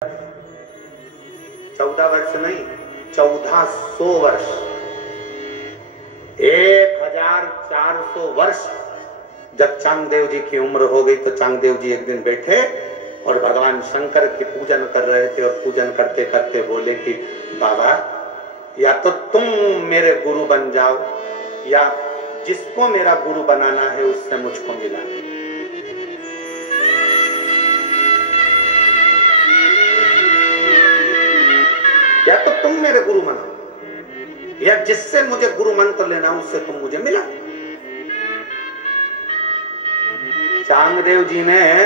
14 वर्ष नहीं, 1400 वर्ष, 1400 वर्ष जब चांगदेव जी की उम्र हो गई तो चांगदेव जी एक दिन बैठे और भगवान शंकर की पूजन कर रहे थे और पूजन करते करते बोले कि बाबा, या तो तुम मेरे गुरु बन जाओ या जिसको मेरा गुरु बनाना है उससे मुझको मिला। या तो तुम मेरे गुरु बनो या जिससे मुझे गुरु मंत्र लेना उससे तुम मुझे मिला। चांगदेव जी ने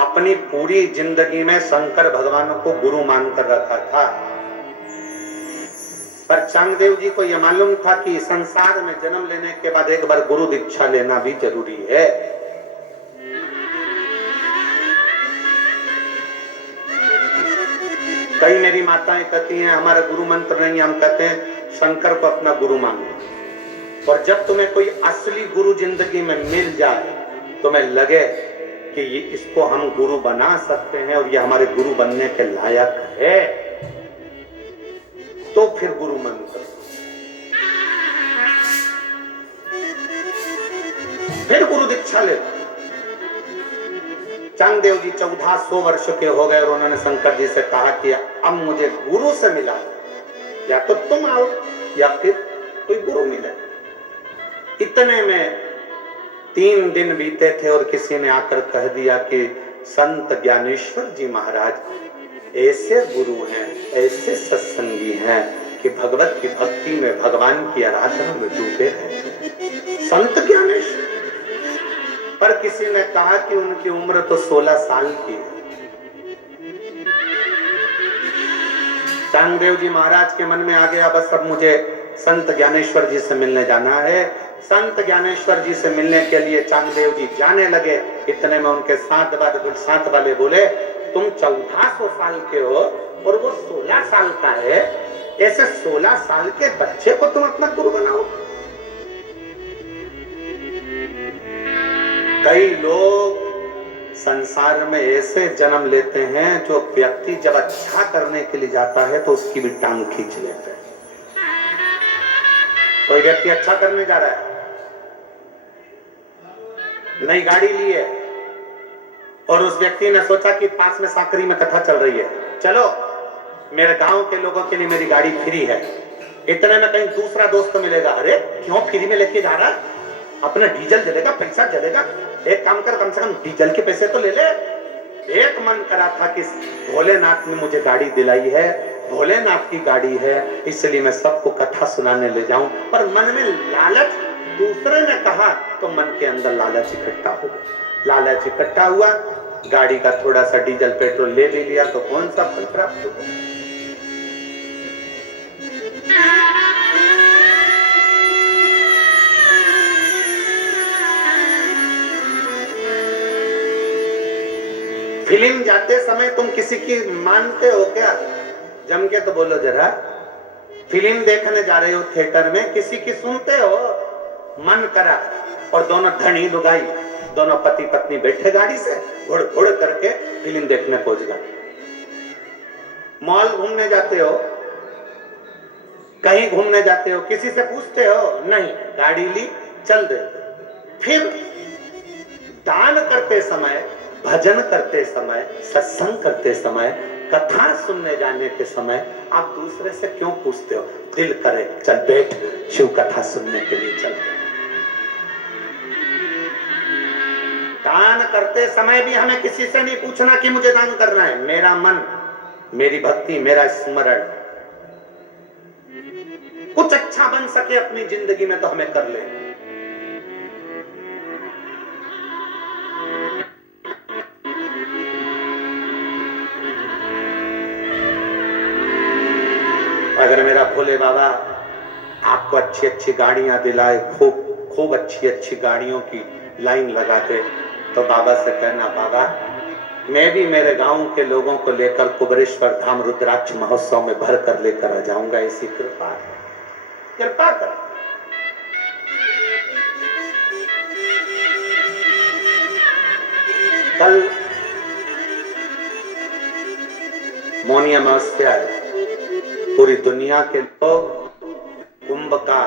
अपनी पूरी जिंदगी में शंकर भगवान को गुरु मानकर रखा था, पर चांगदेव जी को यह मालूम था कि संसार में जन्म लेने के बाद एक बार गुरु दीक्षा लेना भी जरूरी है। कई मेरी माताएं कहती हैं हमारा गुरु मंत्र नहीं, हम कहते हैं शंकर को अपना गुरु मानो। और जब तुम्हें कोई असली गुरु जिंदगी में मिल जाए, तुम्हें लगे कि ये इसको हम गुरु बना सकते हैं और ये हमारे गुरु बनने के लायक है, तो फिर गुरु मंत्र, फिर गुरु दीक्षा ले। चांगदेव जी 1400 वर्ष के हो गए और उन्होंने शंकर जी से कहा कि अब मुझे गुरु से मिला, या तो तुम आओ या फिर कोई गुरु मिले। इतने में 3 दिन बीते थे और किसी ने आकर कह दिया कि संत ज्ञानेश्वर जी महाराज ऐसे गुरु हैं, ऐसे सत्संगी हैं कि भगवत की भक्ति में, भगवान की आराधना में डूबे रहते हैं। संत ज्ञानेश्वर। पर किसी ने कहा कि उनकी उम्र तो 16 साल की है। चांगदेव जी महाराज के मन में आ गया, बस अब मुझे संत ज्ञानेश्वर जी से मिलने जाना है। संत ज्ञानेश्वर जी से मिलने के लिए चांगदेव जी जाने लगे। इतने में उनके साथ वाले बोले, तुम 1400 साल के हो और वो 16 साल का है, ऐसे 16 साल के बच्चे को तुम अपना गुरु बनाओ। कई लोग संसार में ऐसे जन्म लेते हैं जो व्यक्ति जब अच्छा करने के लिए जाता है तो उसकी भी टांग खींच लेते हैं। कोई व्यक्ति अच्छा करने जा रहा है, नई गाड़ी ली है और उस व्यक्ति ने सोचा कि पास में साकरी में कथा चल रही है, चलो मेरे गांव के लोगों के लिए मेरी गाड़ी फ्री है। इतने में कहीं दूसरा दोस्त मिलेगा, अरे क्यों फ्री में लेके जा रहा, अपना डीजल जलेगा, पैसा जलेगा, एक काम कर, कम से कम डीजल के पैसे तो ले ले। एक मन करा था कि भोलेनाथ ने मुझे गाड़ी दिलाई है, भोलेनाथ की गाड़ी है, इसलिए मैं सबको कथा सुनाने ले जाऊं, पर मन में लालच, दूसरे ने कहा तो मन के अंदर लालच इकट्ठा हो गया। लालच इकट्ठा हुआ, गाड़ी का थोड़ा सा डीजल पेट्रोल ले भी लिया तो कौन सा फल प्राप्त हुआ। फिल्म जाते समय तुम किसी की मानते हो क्या? जम के तो बोलो जरा। फिल्म देखने जा रहे हो थिएटर में, किसी की सुनते हो? मन करा और दोनों धनी लुगाई, दोनों पति पत्नी बैठे गाड़ी से, घुड़ घुड़ करके फिल्म देखने पहुंच गए। मॉल घूमने जाते हो, कहीं घूमने जाते हो, किसी से पूछते हो? नहीं, गाड़ी ली, चल दे। फिर दान करते समय, भजन करते समय, सत्संग करते समय, कथा सुनने जाने के समय आप दूसरे से क्यों पूछते हो? दिल करे चल बैठ, शिव कथा सुनने के लिए चल। दान करते समय भी हमें किसी से नहीं पूछना कि मुझे दान करना है। मेरा मन, मेरी भक्ति, मेरा स्मरण कुछ अच्छा बन सके अपनी जिंदगी में तो हमें कर ले। अगर मेरा भोले बाबा आपको अच्छी अच्छी गाड़ियां दिलाए, खूब अच्छी अच्छी गाड़ियों की लाइन लगाते, तो बाबा से कहना, बाबा मैं भी मेरे गांव के लोगों को लेकर कुबरेश्वर धाम रुद्राक्ष महोत्सव में भर कर लेकर आ जाऊंगा, ऐसी कृपा है, कृपा कर। कल मौनी अमावस्या है, पूरी दुनिया के लोग कुंभ का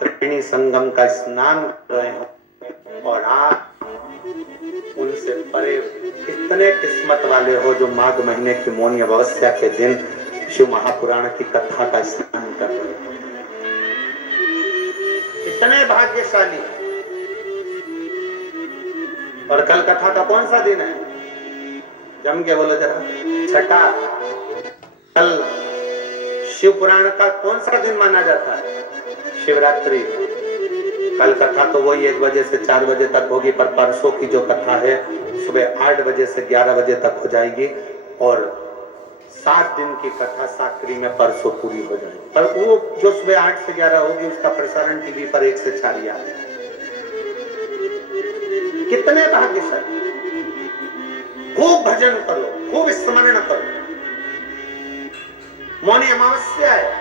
त्रिवेणी संगम का स्नान कर रहे हैं और आप उनसे परे कितने किस्मत वाले हो जो माघ महीने की मौनी अमावस्या के दिन शिव महापुराण की कथा का स्नान कर रहे हो। इतने भाग्यशाली। और कल कथा का कौन सा दिन है? जम के बोलो जरा। छठा। कल शिव पुराण का कौन सा दिन माना जाता है? शिवरात्रि। कल कथा तो वही 1 बजे से 4 बजे तक होगी, पर परसों की जो कथा है सुबह 8 बजे से 11 बजे तक हो जाएगी और 7 दिन की कथा साकरी में परसों पूरी हो जाएगी। पर वो जो सुबह 8 से 11 होगी उसका प्रसारण टीवी पर 1 से 4 याद है। कितने भाग्यशाली। खूब भजन करो, खूब स्मरण करो। मौनी अमावस्या है,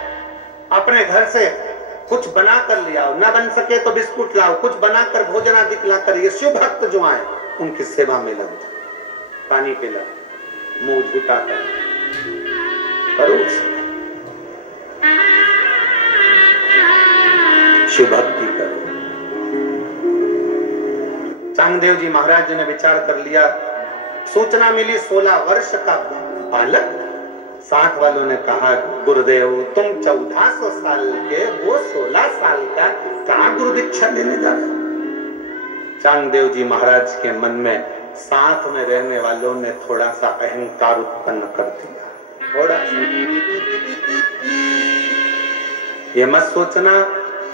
अपने घर से कुछ बना कर ले आओ, ना बन सके तो बिस्कुट लाओ, कुछ बनाकर भोजन आदि खिलाकर ये शिव भक्त जो आए उनकी सेवा में लग जाओ। पानी पिला, मुंह झुकाकर करो, शिव भक्ति करो। चांगदेव जी महाराज जी ने विचार कर लिया, सूचना मिली 16 वर्ष का बालक। 60 वालों ने कहा गुरुदेव तुम 1400 साल के, वो 16 साल का कहां गुरु दीक्षा लेने जा रहे? चांगदेव जी महाराज के मन में साथ में रहने वालों ने थोड़ा सा अहंकार उत्पन्न कर दिया। थोड़ा सा। ये मत सोचना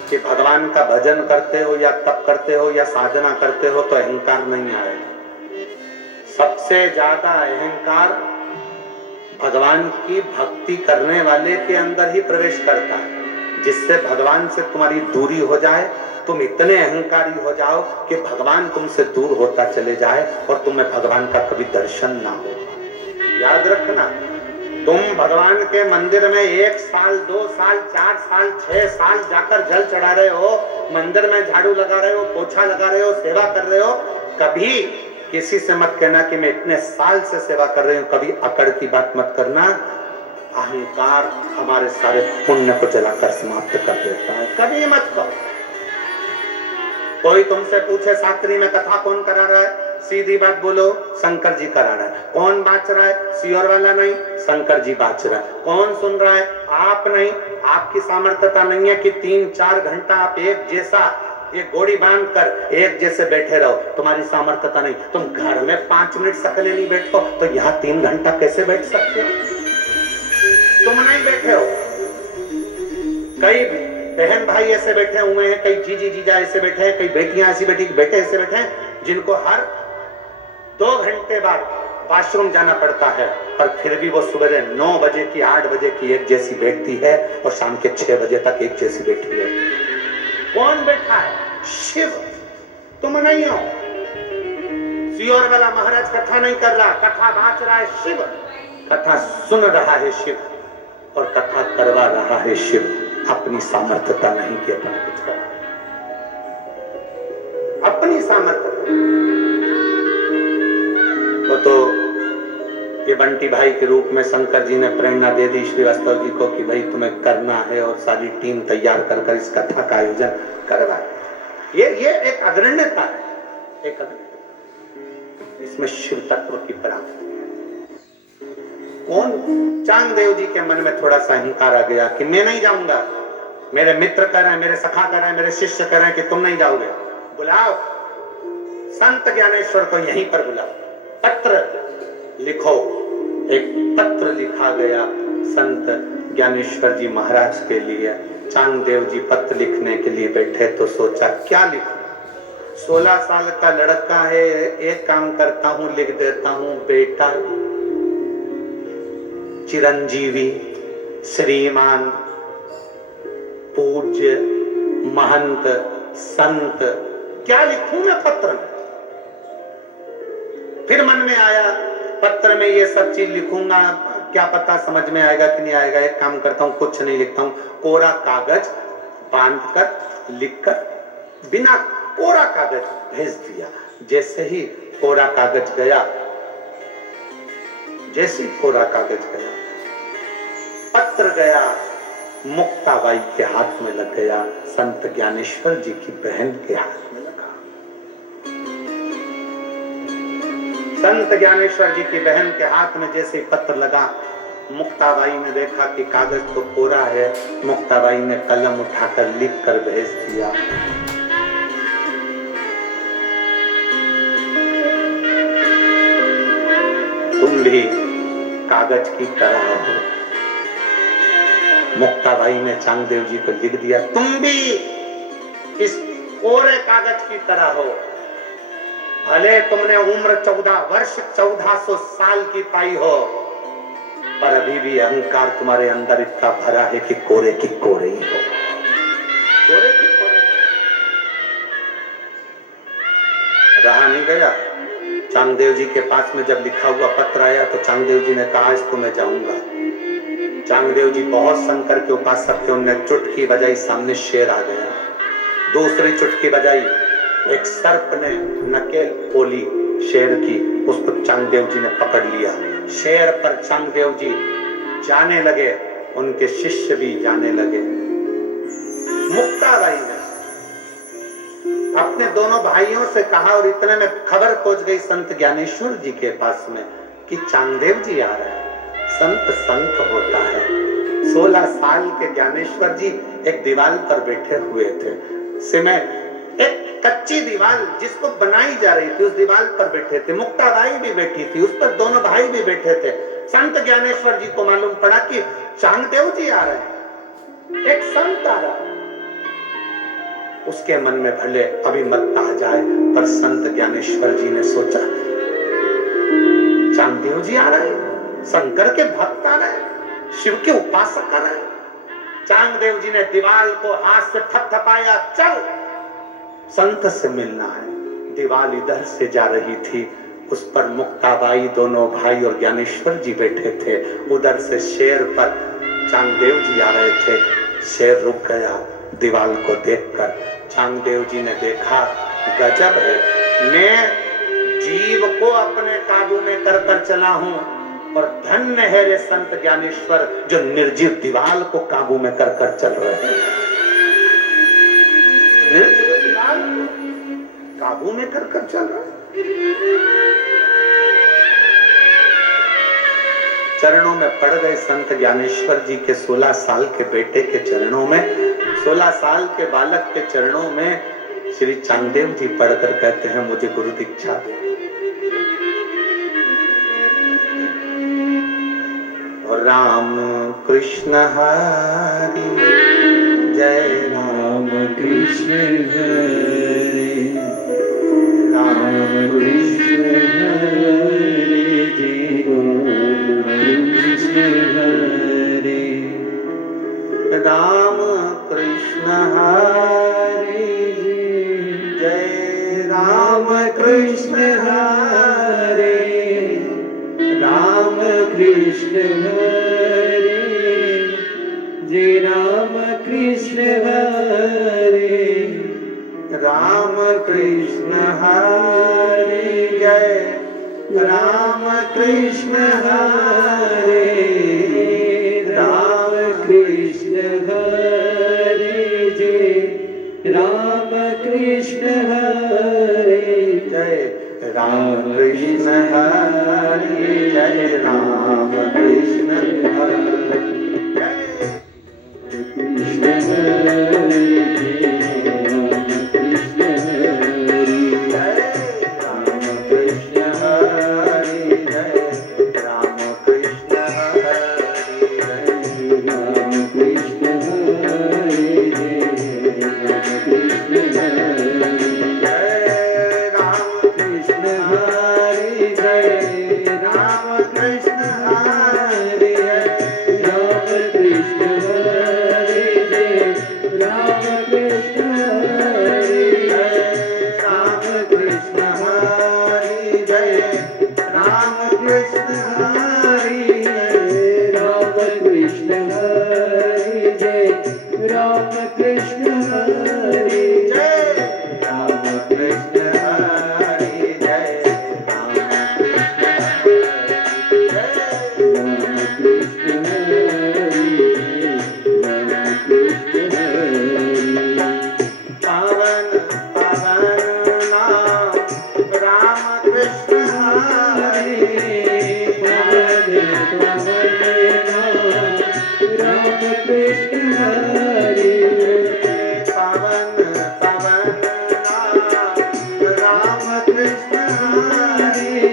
कि भगवान का भजन करते हो या तप करते हो या साधना करते हो तो अहंकार नहीं आएगा। सबसे ज्यादा अहंकार भगवान की भक्ति करने वाले के अंदर ही प्रवेश करता है, जिससे भगवान से तुम्हारी दूरी हो जाए, तुम इतने अहंकारी हो जाओ कि भगवान तुमसे दूर होता चले जाए और तुम्हें भगवान का कभी दर्शन ना हो। याद रखना, तुम भगवान के मंदिर में 1 साल 2 साल 4 साल 6 साल जाकर जल चढ़ा रहे हो, मंदिर में झाड़ू लगा रहे हो, पोछा लगा रहे हो, सेवा कर रहे हो, कभी किसी से मत कहना कि मैं इतने साल से सेवा कर रही हूं। कभी अकड़ की बात मत करना। अहंकार हमारे सारे पुण्य को जलाकर समाप्त कर देता है। कभी मत करो। कोई तुमसे पूछे साकरी में कथा कौन करा रहा है, सीधी बात बोलो, शंकर जी करा रहा है। कौन बाच रहा है? सियोर वाला नहीं, शंकर जी बाच रहा है। कौन सुन रहा है? आप नहीं। आपकी सामर्थ्यता नहीं है कि 3-4 घंटा आप एक जैसा ये गोड़ी बांध कर एक जैसे बैठे रहो। तुम्हारी सामर्थ्यता नहीं। तुम घर में 5 मिनट सकले नहीं बैठो तो यहाँ 3 घंटा कैसे बैठ सकते हो? तुम नहीं बैठे हो। कई बहन भाई ऐसे बैठे हुए हैं, कई जीजी जीजा ऐसे बैठे हैं, कई बेटियां ऐसी बेटी बेटे ऐसे बैठे हैं जिनको हर 2 घंटे बाद वॉशरूम जाना पड़ता है, पर फिर भी वो सुबह 9 बजे की 8 बजे की एक जैसी बैठती है और शाम के 6 बजे तक एक जैसी बैठी है। कौन बैठा है? शिव। तुम नहीं हो। सियोर वाला महाराज कथा नहीं कर रहा, कथा बाँच रहा है शिव। कथा सुन रहा है शिव और कथा करवा रहा है शिव। अपनी सामर्थ्यता नहीं कि अपना कुछ कर, अपनी सामर्थ्यता तो ये बंटी भाई के रूप में शंकर जी ने प्रेरणा दे दी श्रीवास्तव जी को कि भाई तुम्हें करना है और सारी टीम तैयार कर इस कथा का आयोजन करवा। ये एक अग्रण्यता है, एक इसमें शिव तत्व की प्राप्ति। कौन? चांगदेव जी के मन में थोड़ा सा अहंकार आ गया कि मैं नहीं जाऊंगा। मेरे मित्र कह रहे हैं, मेरे सखा कह रहे हैं, मेरे शिष्य कह रहे हैं कि तुम नहीं जाओगे। बुलाओ संत ज्ञानेश्वर को यहीं पर बुलाओ, पत्र लिखो। एक पत्र लिखा गया संत ज्ञानेश्वर जी महाराज के लिए। चांगदेव जी पत्र लिखने के लिए बैठे तो सोचा क्या लिखूं। 16 साल का लड़का है, एक काम करता हूं, लिख देता हूं, बेटा चिरंजीवी श्रीमान पूज्य महंत संत, क्या लिखूं मैं पत्र में? फिर मन में आया पत्र में ये सब चीज लिखूंगा, क्या पता समझ में आएगा कि नहीं आएगा। एक काम करता हूं, कुछ नहीं लिखता हूं, कोरा कागज बांधकर लिखकर बिना कोरा कागज भेज दिया। जैसे ही कोरा कागज गया, जैसे ही कोरा कागज गया, पत्र गया, मुक्ताबाई के हाथ में लग गया, संत ज्ञानेश्वर जी की बहन के हाथ में लगा। संत ज्ञानेश्वर जी की बहन के हाथ में जैसे पत्र लगा, मुक्ताबाई ने देखा कि कागज तो कोरा है। मुक्ताबाई ने कलम उठाकर लिख कर भेज दिया, तुम भी कागज की तरह हो। मुक्ताबाई ने चांगदेव जी को लिख दिया, तुम भी इस कोरे कागज की तरह हो। भले तुमने उम्र 14 वर्ष 1400 साल की पाई हो, पर अभी भी अहंकार तुम्हारे अंदर इतना भरा है कि कोरे की कोरे ही हो। कोरे की कोरे रहा नहीं गया। चांगदेव जी के पास में जब लिखा हुआ पत्र आया तो चांगदेव जी ने कहा, आज तो मैं जाऊंगा। चांगदेव जी बहुत शंकर के उपासक थे, उन्होंने चुटकी बजाई, सामने शेर आ गया। दूसरी चुटकी बजाई, एक सर्प ने नकेल खोली शेर की, उसको चांगदेव जी ने पकड़ लिया। शेर पर चांगदेव जी जाने लगे, उनके शिष्य भी जाने लगे। मुक्ताबाई ने अपने दोनों भाइयों से कहा, और इतने में खबर पहुंच गई संत ज्ञानेश्वर जी के पास में कि चांगदेव जी आ रहे हैं। संत संत होता है। 16 साल के ज्ञानेश्वर जी एक दीवार पर बैठे हुए थे। सीमेंट एक कच्ची दीवार जिसको बनाई जा रही थी, उस दीवार पर बैठे थे। मुक्ताबाई भी बैठी थी, उस पर दोनों भाई भी बैठे थे। संत ज्ञानेश्वर जी को मालूम पड़ा कि चांगदेव जी आ रहे हैं, एक संत आ रहा है। उसके मन में भले अभी मत आ जाए, पर संत ज्ञानेश्वर जी ने सोचा, चांगदेव जी आ रहे हैं, शंकर के भक्त आ रहे हैं, शिव के उपासक आ रहे हैं। चांगदेव जी ने दीवार को हाथ से थपथपाया, चल संत से मिलना है। दीवार इधर से जा रही थी, उस पर मुक्ताबाई, दोनों भाई और ज्ञानेश्वर जी बैठे थे। उधर से शेर पर चांगदेव जी आ रहे थे। शेर रुक गया दीवार को देखकर। चांगदेव जी ने देखा, गजब है, मैं जीव को अपने काबू में कर चला हूं, और धन्य है रे संत ज्ञानेश्वर जो निर्जीव दीवार को काबू में कर चल रहे हैं। निर्जीव दीवार काबू में कर चल रहे हैं। चरणों में पड़ गए संत ज्ञानेश्वर जी के 16 साल के बेटे के चरणों में, 16 साल के बालक के चरणों में श्री चांगदेव जी पढ़कर कहते हैं, मुझे गुरु दीक्षा दो। राम कृष्ण हरि जय, राम कृष्ण हरि, राम कृष्ण हरि जय, कृष्ण हरि, राम कृष्ण हरि जय, राम कृष्ण हरि, राम कृष्ण हरे जय, राम कृष्ण हरे, राम कृष्ण हरे जय, राम कृष्ण हरे, राम कृष्ण हरे जय, राम कृष्ण हरे जय, राम कृष्ण हरे जय, राम कृष्ण हरे कृष्ण हरे राम कृष्ण हरे जय, राम कृष्ण हरे जय, राम कृष्ण हरे जय, राम कृष्ण हरे जय, राम कृष्ण हरे जय, राम कृष्ण हरे जय, राम कृष्ण हरे जय, राम कृष्ण हरे जय, राम कृष्ण हरे जय, राम कृष्ण हरे जय, राम कृष्ण हरे जय, राम कृष्ण हरे जय, राम कृष्ण हरे जय, राम कृष्ण हरे राम कृष्ण हरे पावन पावन नाम राम कृष्ण हरे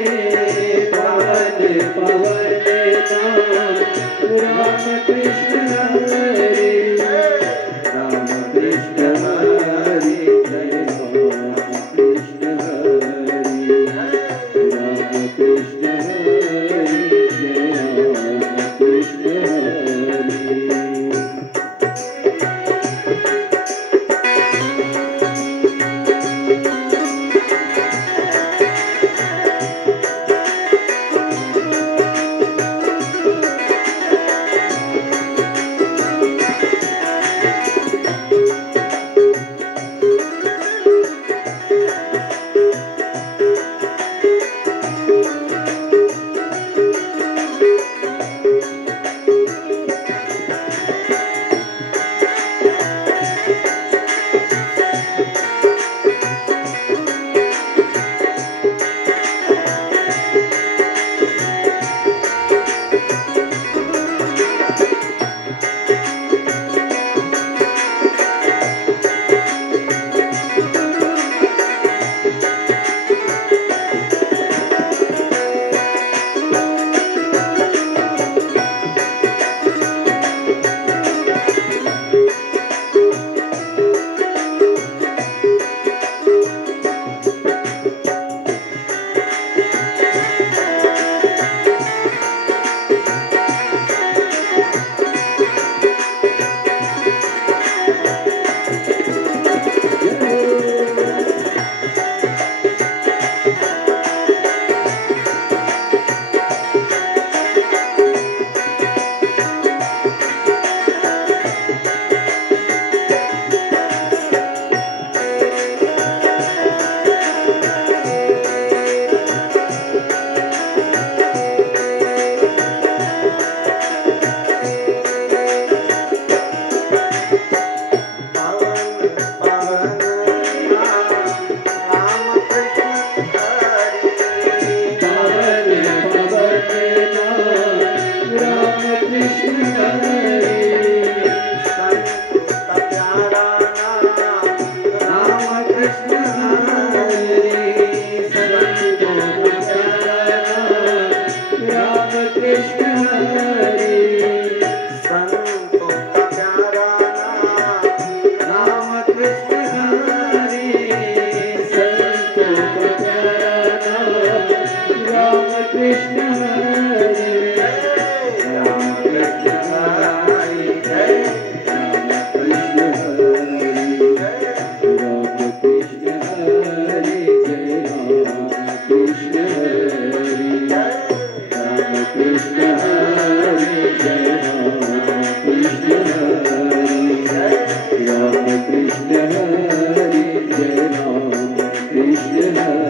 पवन पवन नाम राम कृष्ण हरे राम कृष्ण हरे जय राम कृष्ण हरे राम कृष्ण हरे जय राम कृष्ण हरे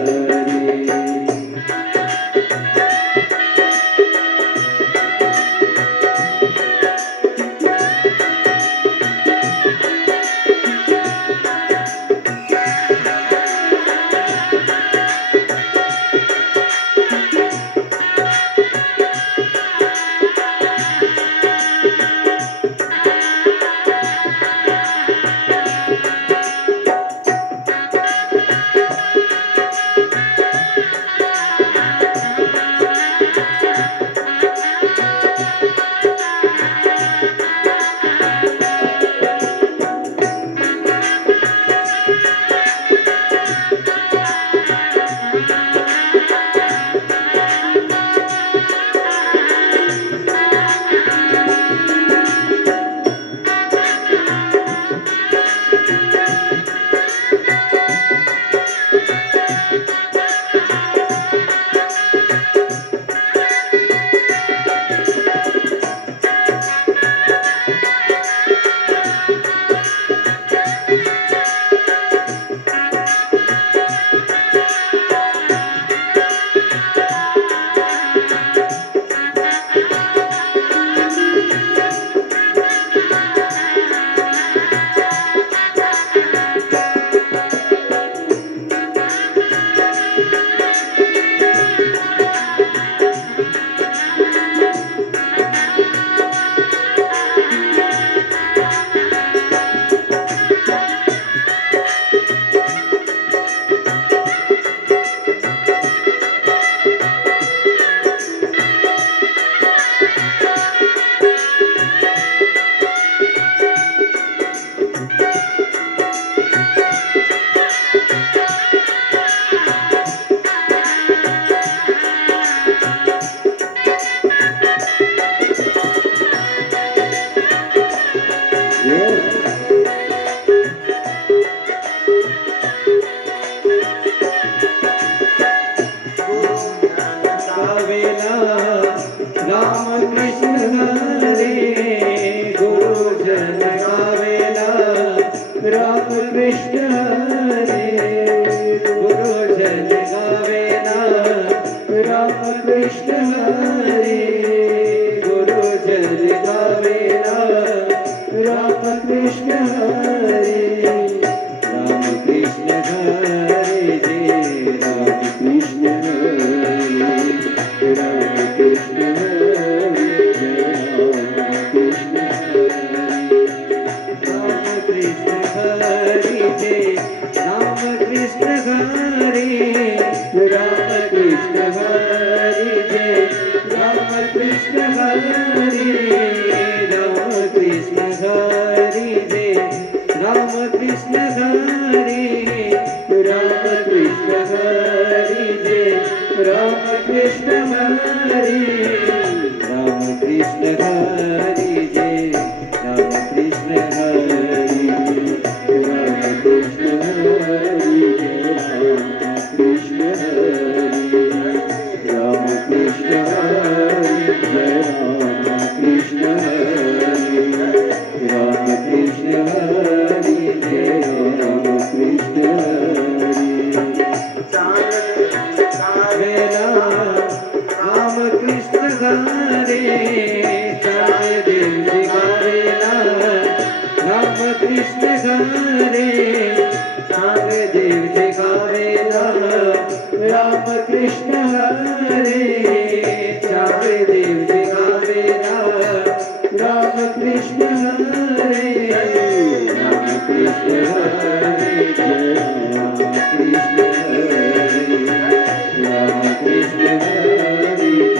कृष्ण हरे गुरु जन गावेला राम कृष्ण हरे गुरु जन गावेला राम कृष्ण हरे गुरु जन गावेला राम कृष्ण हरे राम कृष्ण हरे जय राम कृष्ण हरे राम कृष्ण हरे जय राम कृष्ण हरे राम कृष्ण हरे जय राम कृष्ण हरे राम कृष्ण हरे जय राम कृष्ण हरे राम कृष्ण हरे जय राम कृष्ण हरे राम कृष्ण हरे राम कृष्ण हरे जय राम कृष्ण हरे राम कृष्ण हरे जय राम कृष्ण हरे राम कृष्ण हरे जय राम कृष्ण हरे राम कृष्ण हरे जय राम कृष्ण हरे राम कृष्ण हरे चाहे देव जी गावेला राम कृष्ण हरे चाहे देव जी गावेला राम कृष्ण हरे चाहे देव जी गावेला राम कृष्ण हरे राम कृष्ण हरे जय राम कृष्ण हरे राम कृष्ण हरे जय राम कृष्ण हरे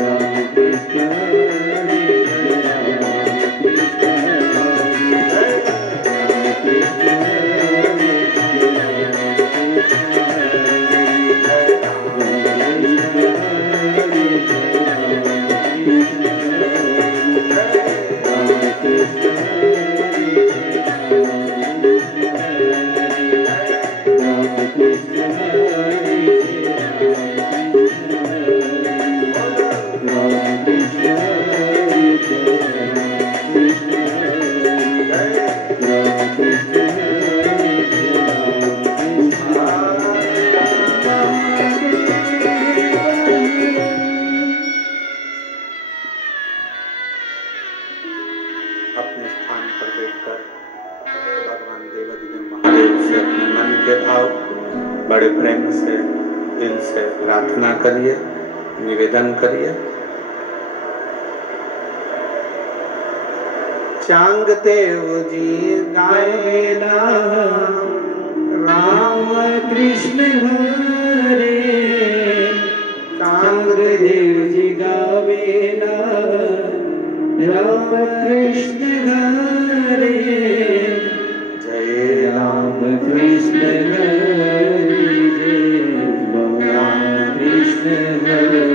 राम कृष्ण हरे जय राम कृष्ण हरे राम कृष्ण हरे जय राम कृष्ण हरे राम कृष्ण हरे जय राम कृष्ण हरे राम कृष्ण हरे जय राम कृष्ण हरे राम कृष्ण हरे जय राम कृष्ण हरे राम कृष्ण हरे जय राम कृष्ण अपने स्थान पर बैठकर भगवान देवाधिदेव महादेव से अपने मन के भाव बड़े प्रेम से दिल से प्रार्थना करिए, निवेदन करिए। चांग देव जी गावेला राम कृष्ण हरे चांग देव जी गावेला राम कृष्ण हरे जय राम कृष्ण हरे जय राम कृष्ण हरे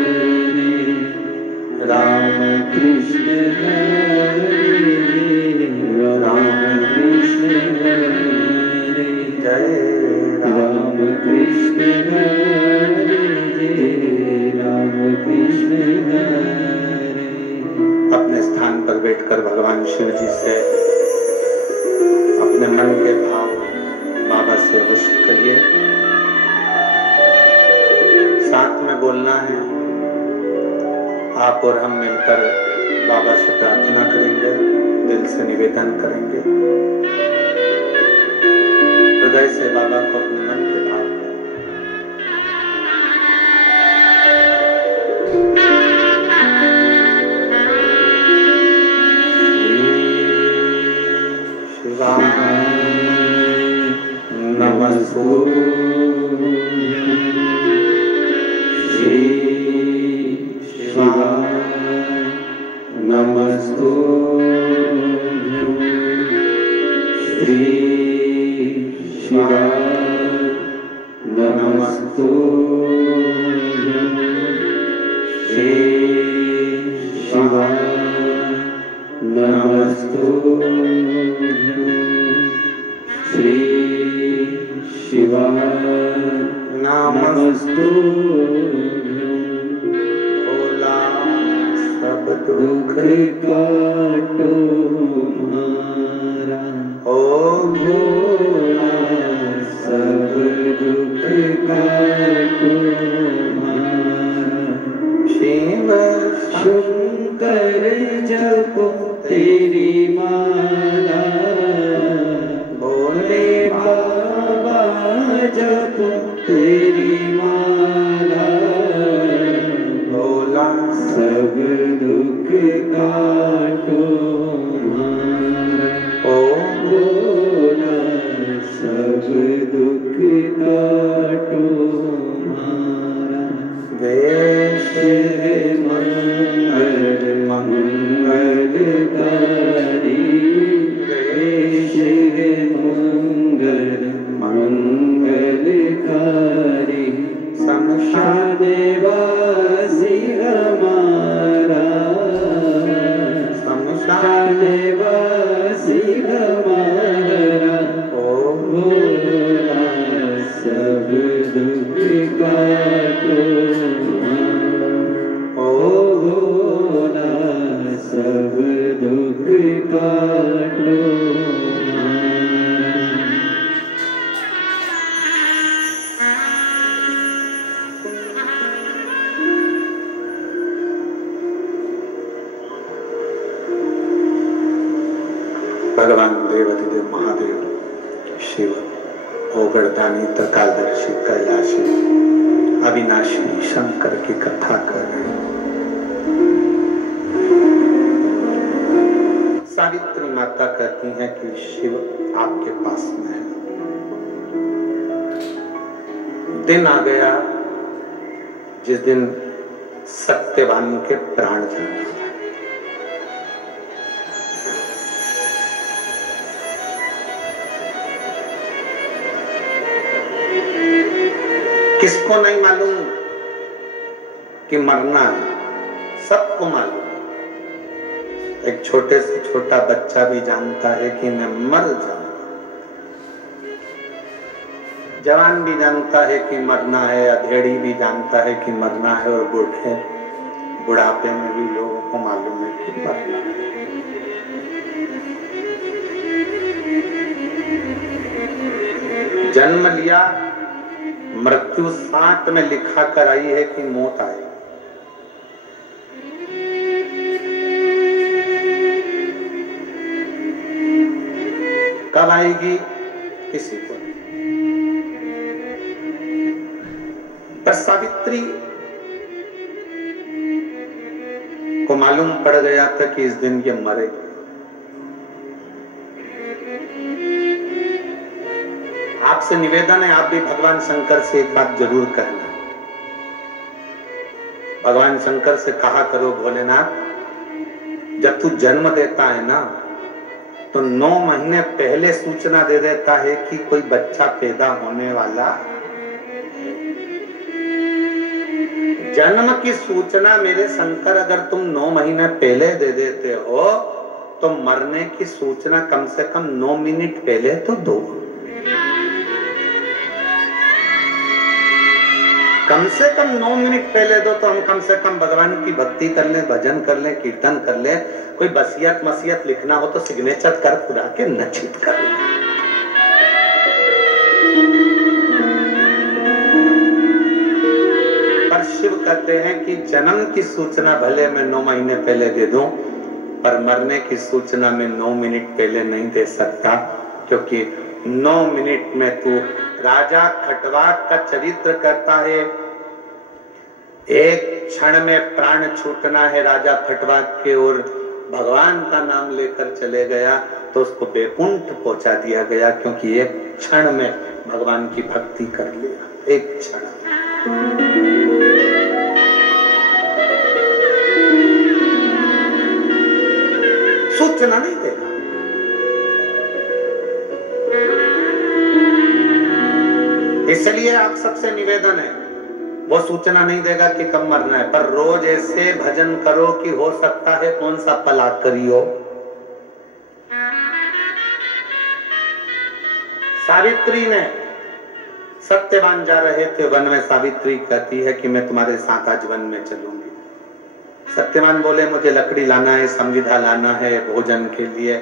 राम कृष्ण हरे राम कृष्ण हरे जय राम कृष्ण हरे जय राम कृष्ण हरे अपने स्थान पर बैठकर भगवान शिव जी से अपने मन के भाव बाबा से वश करिए। साथ में बोलना है, आप और हम मिलकर बाबा से प्रार्थना करेंगे, दिल से निवेदन करेंगे, हृदय से बाबा को अपने मन के भाव दें। श्री शिवाय नमस्तुभ्यं श्री शिवाय नमस्तुभ्यं श्री शिवाय नमस्तुभ्यं श्री शिवाय नमस्तुभ्यं दुख काटो हमारा। ओ भोला सब दुख काटो हमारा। शिव शंकर जपो तेरी माला। भोले बाबा जपो तेरी माला। भोला सब दुख काटो हमारा। ओ भोला सब दुख काटो हमारा। वेश मंगल मंगलकारी। वेश मंगल मंगलकारी। शमशान शादेवासी हमारा। शमशान शादेवासी हमारा। ओ भोला सब दुख काटो हमारा। ओ भोला सब दुख काटो हमारा। भगवान देवाधिदेव महादेव शिव ओगड़दानी त्रिकालदर्शी कैलाशी अविनाशी शंकर की कथा कर रहे हैं। सावित्री माता कहती हैं कि शिव आपके पास में है। दिन आ गया जिस दिन सत्यवान के प्राण जाने वाले। किसको नहीं मालूम कि मरना है? सबको मालूम। एक छोटे से छोटा बच्चा भी जानता है कि मैं मर जाऊंगा। जवान भी जानता है कि मरना है, अधेड़ी भी जानता है कि मरना है, और बूढ़े बुढ़ापे में भी लोगों को मालूम है कि मरना है। जन्म लिया, मृत्यु साथ में लिखा कर आई है कि मौत आएगी। कब आएगी किसी को नहीं। पर सावित्री को मालूम पड़ गया था कि इस दिन ये मरेगी। आपसे निवेदन है, आप भी भगवान शंकर से एक बात जरूर कहना। भगवान शंकर से कहा करो, भोलेनाथ जब तू जन्म देता है ना तो 9 महीने पहले सूचना दे देता है कि कोई बच्चा पैदा होने वाला। जन्म की सूचना मेरे शंकर अगर तुम 9 महीने पहले दे देते हो तो मरने की सूचना कम से कम 9 मिनट पहले तो दो। कम से कम 9 मिनट पहले दो तो हम कम से कम भगवान की भक्ति कर लें, भजन कर लें, कीर्तन कर लें। कोई वसीयत मसीयत लिखना हो तो सिग्नेचर कर पुरा के नचित कर लें। पर शिव कहते हैं कि जन्म की सूचना भले मैं 9 महीने पहले दे दूं, पर मरने की सूचना में 9 मिनट पहले नहीं दे सकता, क्योंकि 9 मिनट में तू राजा खटवाक का चरित्र करता है। एक क्षण में प्राण छूटना है राजा खटवाक के, और भगवान का नाम लेकर चले गया तो उसको बैकुंठ पहुंचा दिया गया, क्योंकि एक क्षण में भगवान की भक्ति कर लिया। एक क्षण सूचना नहीं देगा। इसलिए आप सबसे निवेदन है, वो सूचना नहीं देगा कि कब मरना है, पर रोज ऐसे भजन करो कि हो सकता है कौन सा पला करियो। सावित्री ने, सत्यवान जा रहे थे वन में, सावित्री कहती है कि मैं तुम्हारे साथ आज वन में चलूंगी। सत्यवान बोले मुझे लकड़ी लाना है, संविधा लाना है भोजन के लिए।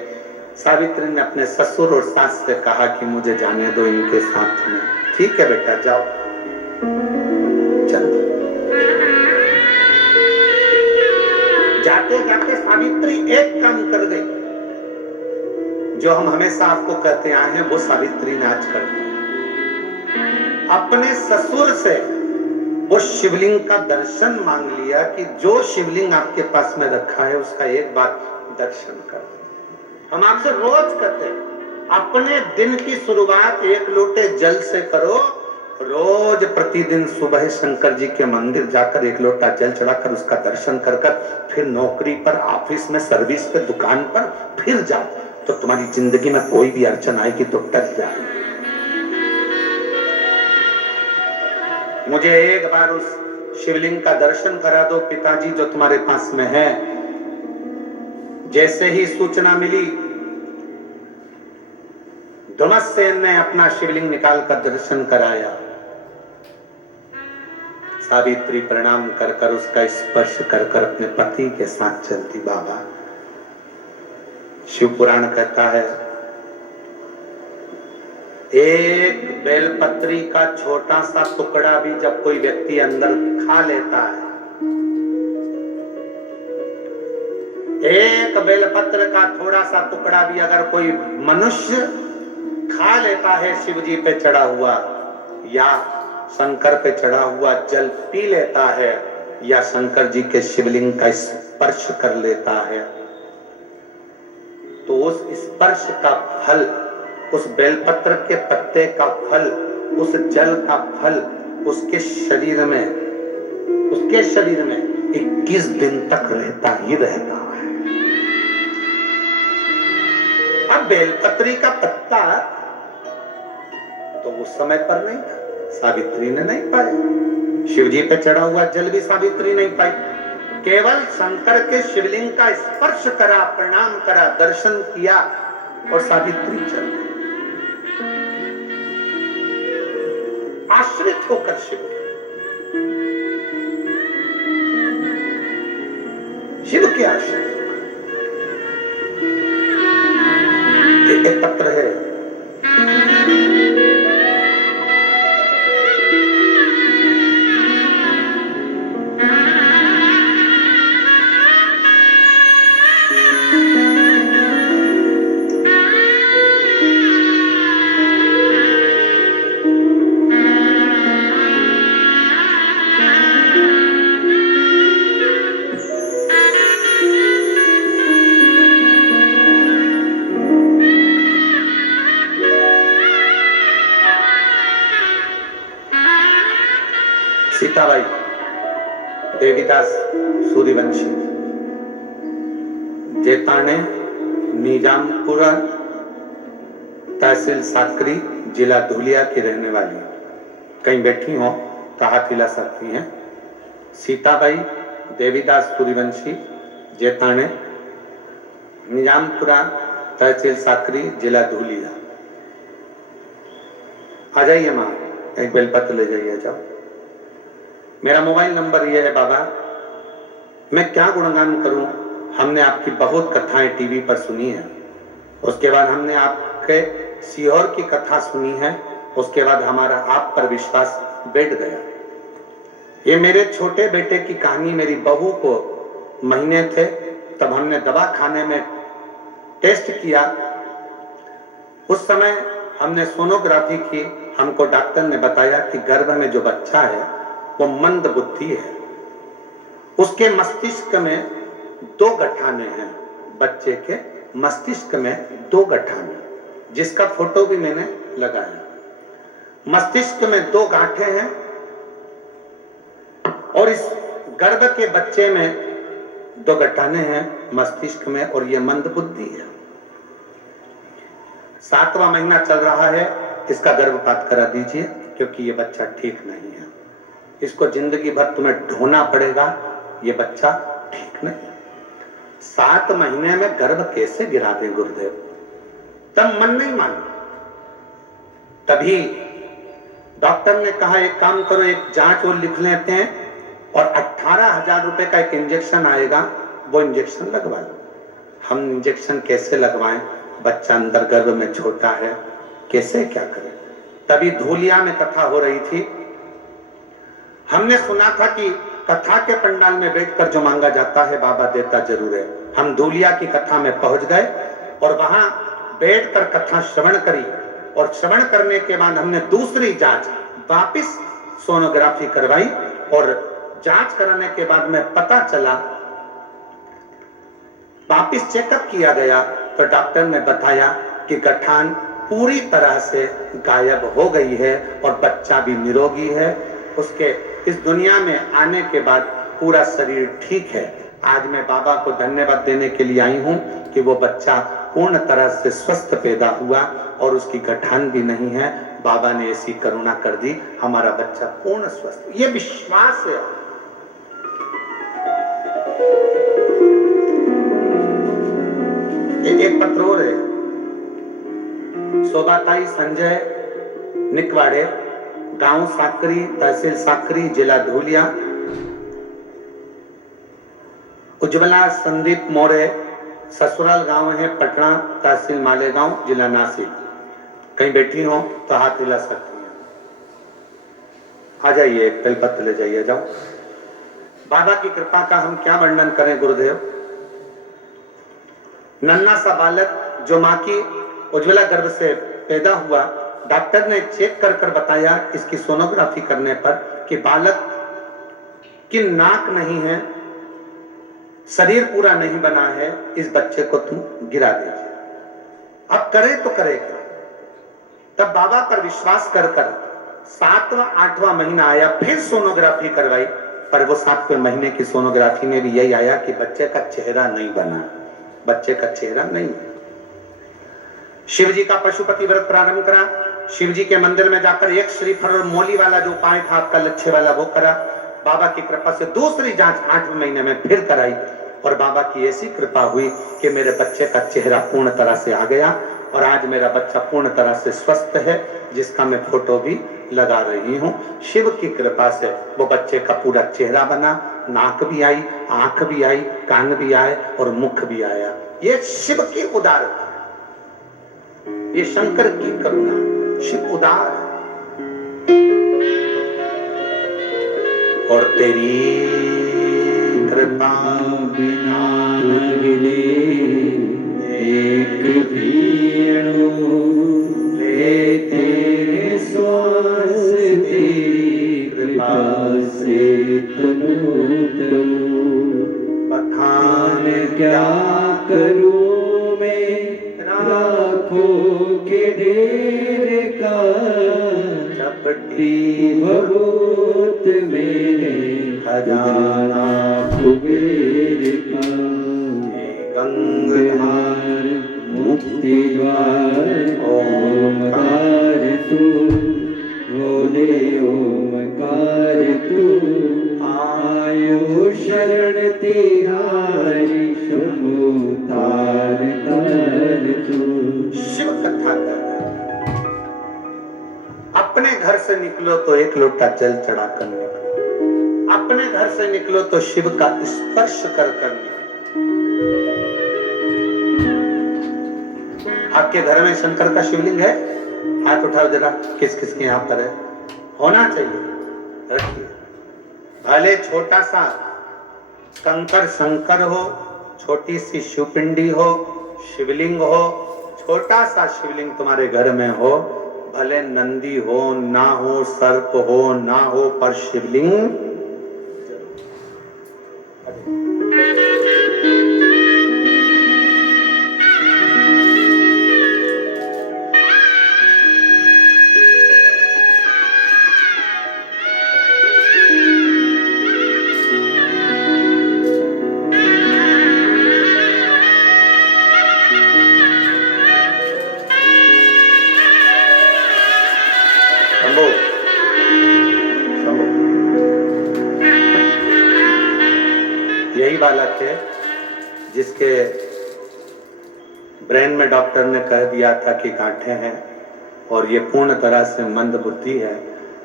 सावित्री ने अपने ससुर और सास से कहा कि मुझे जाने दो इनके साथ में। ठीक है बेटा जाओ। चल जाते जाते सावित्री एक काम कर गई, जो हम हमेशा आपको कहते आए हैं वो सावित्री ने आज कर दिया। अपने ससुर से वो शिवलिंग का दर्शन मांग लिया कि जो शिवलिंग आपके पास में रखा है उसका एक बार दर्शन कर दो। हम आपसे रोज कहते हैं अपने दिन की शुरुआत एक लोटे जल से करो। रोज प्रतिदिन सुबह शंकर जी के मंदिर जाकर एक लोटा जल चढ़ाकर उसका दर्शन कर कर फिर नौकरी पर, ऑफिस में, सर्विस पे, दुकान पर फिर जाओ, तो तुम्हारी जिंदगी में कोई भी अड़चन आएगी तो टल जाएगी। मुझे एक बार उस शिवलिंग का दर्शन करा दो पिताजी जो तुम्हारे पास में है। जैसे ही सूचना मिली, धुमसेन ने अपना शिवलिंग निकालकर दर्शन कराया। सावित्री प्रणाम कर कर उसका स्पर्श कर कर अपने पति के साथ चलती। बाबा शिव पुराण कहता है एक बेलपत्री का छोटा सा टुकड़ा भी जब कोई व्यक्ति अंदर खा लेता है, एक बेलपत्र का थोड़ा सा टुकड़ा भी अगर कोई मनुष्य खा लेता है, शिव जी पे चढ़ा हुआ या शंकर पे चढ़ा हुआ जल पी लेता है या शंकर जी के शिवलिंग का स्पर्श कर लेता है, तो उस स्पर्श का फल, उस बेलपत्र के पत्ते का फल, उस जल का फल उसके शरीर में 21 दिन तक रहता ही रहता है। अब बेलपत्री का पत्ता तो उस समय पर नहीं था, सावित्री ने नहीं पाया। शिवजी पे चढ़ा हुआ जल भी सावित्री नहीं पाई। केवल शंकर के शिवलिंग का स्पर्श करा, प्रणाम करा, दर्शन किया और सावित्री चल गई। आश्रित होकर शिव के आश्रित होकर। एक पत्र है सीताबाई देवीदास सूर्यवंशी, जेताने, निजामपुरा, तहसील साकरी, जिला धुलिया की रहने वाली। कहीं बैठी हो तो हाथ हिला सकती हैं। सीताबाई देवीदास सूर्यवंशी, जेताने, निजामपुरा, तहसील साकरी, जिला धुलिया। आ जाइए माँ, एक बेलपत्र ले जाइए। जाओ। मेरा मोबाइल नंबर ये है बाबा। मैं क्या गुणगान करूं, हमने आपकी बहुत कथाएं टीवी पर सुनी है, उसके बाद हमने आपके सीहोर की कथा सुनी है, उसके बाद हमारा आप पर विश्वास बैठ गया। ये मेरे छोटे बेटे की कहानी, मेरी बहू को महीने थे तब हमने दवा खाने में टेस्ट किया। उस समय हमने सोनोग्राफी की, हमको डॉक्टर ने बताया कि गर्भ में जो बच्चा है वो मंद बुद्धि है। उसके मस्तिष्क में 2 गठाने हैं, बच्चे के मस्तिष्क में 2 गठाने, जिसका फोटो भी मैंने लगाया। मस्तिष्क में 2 गांठें हैं और इस गर्भ के बच्चे में 2 गठाने हैं मस्तिष्क में, और ये मंद बुद्धि है। 7वां महीना चल रहा है, इसका गर्भपात करा दीजिए क्योंकि ये बच्चा ठीक नहीं है। इसको जिंदगी भर तुम्हें ढोना पड़ेगा, ये बच्चा ठीक नहीं। 7 महीने में गर्भ कैसे गिरा दे गुरुदेव? तब मन नहीं माना। तभी डॉक्टर ने कहा एक काम करो, एक जांच और लिख लेते हैं, और 18,000 रुपए का एक इंजेक्शन आएगा, वो इंजेक्शन लगवा लो। हम इंजेक्शन कैसे लगवाएं, बच्चा अंदर गर्भ में छोटा है, कैसे क्या करें। तभी धूलिया में कथा हो रही थी। हमने सुना था कि कथा के पंडाल में बैठकर जो मांगा जाता है बाबा देता जरूर है। हम धूलिया की कथा में पहुंच गए और वहां बैठकर कथा श्रवण करी, और श्रवण करने के बाद हमने दूसरी जांच वापिस सोनोग्राफी करवाई, और जांच कराने के बाद में पता चला, वापिस चेकअप किया गया तो डॉक्टर ने बताया कि गठान पूरी तरह से गायब हो गई है और बच्चा भी निरोगी है। उसके इस दुनिया में आने के बाद पूरा शरीर ठीक है। आज मैं बाबा को धन्यवाद देने के लिए आई हूं कि वो बच्चा पूर्ण तरह से स्वस्थ पैदा हुआ और उसकी गठान भी नहीं है। बाबा ने ऐसी करुणा कर दी, हमारा बच्चा पूर्ण स्वस्थ। ये विश्वास है। एक पत्र और है, शोभाताई संजय निकवाड़े, गांव साकरी, तहसील साकरी, जिला धूलिया। उज्ज्वला संदीप मोरे, ससुराल गांव है पटना, तहसील मालेगांव, जिला नासिक। कहीं बैठी हो तो हाथ हिला सकती हैं। आ जाइए, एक बेलपत्र ले जाइए, जाओ। बाबा की कृपा का हम क्या वर्णन करें गुरुदेव। नन्हा सा बालक जो मां की उज्ज्वला गर्भ से पैदा हुआ, डॉक्टर ने चेक कर कर बताया इसकी सोनोग्राफी करने पर कि बालक की नाक नहीं है, शरीर पूरा नहीं बना है, इस बच्चे को तुम गिरा दीजिए। अब करे तो करे क्या। तब बाबा पर विश्वास कर कर 7वां 8वां महीना आया, फिर सोनोग्राफी करवाई, पर वो 7वें महीने की सोनोग्राफी में भी यही आया कि बच्चे का चेहरा नहीं बना, बच्चे का चेहरा नहीं। शिव जी का पशुपति व्रत प्रारंभ करा, शिव जी के मंदिर में जाकर एक श्रीफल और मोली वाला जो उपाय था आपका लच्छे वाला वो करा। बाबा की कृपा से दूसरी जांच 8वें महीने में फिर कराई, और बाबा की ऐसी कृपा हुई कि मेरे बच्चे का चेहरा पूर्ण तरह से आ गया, और आज मेरा बच्चा पूर्ण तरह से स्वस्थ है, जिसका मैं फोटो भी लगा रही हूँ। शिव की कृपा से वो बच्चे का पूरा चेहरा बना, नाक भी आई, आंख भी आई, कान भी आए और मुख भी आया। ये शिव की उदारता, ये शंकर की करुणा, शिव उदार है। और तेरी कृपा बिना न हिले एक भी अणु, लेते श्वास तेरी कृपा से तनु तनु। बखान क्या करूं मैं राखों के ढेर का, चपटी भभूत मेरे खजाना कुबेर का। गंगाधार मुक्ति द्वार ओमकार तू, बोले ओमकार तू। आयो शरण तिहारी शंभु तार तार तू। शिव कथा कर, अपने घर से निकलो तो एक लोटा जल चढ़ाकर निकलो, अपने घर से निकलो तो शिव का स्पर्श कर कर निकलो। आपके घर में शंकर का शिवलिंग है? हाथ उठाओ जरा, किस किस के यहाँ पर है? होना चाहिए, रखिए। भले छोटा सा कंकर शंकर हो, छोटी सी शिवपिंडी हो, शिवलिंग हो, छोटा सा शिवलिंग तुम्हारे घर में हो, भले नंदी हो ना हो, सर्प हो ना हो, पर शिवलिंग यही बालक है जिसके ब्रेन में डॉक्टर ने कह दिया था कि गांठें हैं और ये पूर्ण तरह से मंद बुद्धि है,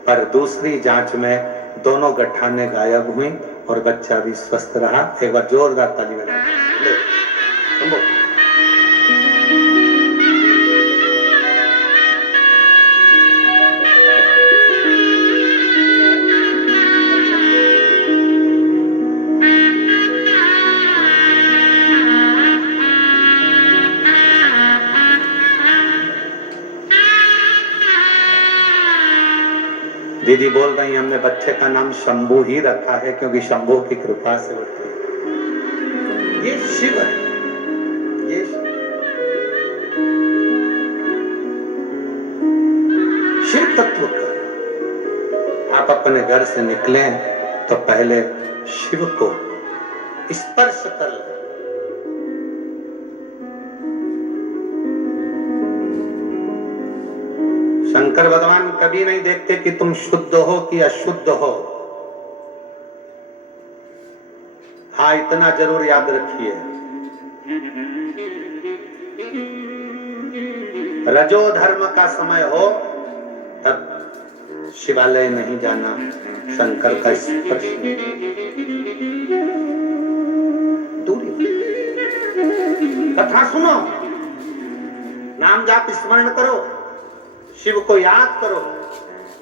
पर दूसरी जांच में दोनों गठाने गायब हुई और बच्चा भी स्वस्थ रहा। एक बार जोरदार ताली बजा। दीदी बोल रही हमने बच्चे का नाम शंभू ही रखा है क्योंकि शंभू की कृपा से उठती है। ये शिव है, ये शिव तत्व का। आप अपने घर से निकले तो पहले शिव को स्पर्श कर लें। शंकर भगवान कभी नहीं देखते कि तुम शुद्ध हो कि अशुद्ध हो। हाँ, इतना जरूर याद रखिए, रजो धर्म का समय हो तब शिवालय नहीं जाना, शंकर का स्पर्श दूरी। कथा सुनो, नाम जाप स्मरण करो, शिव को याद करो,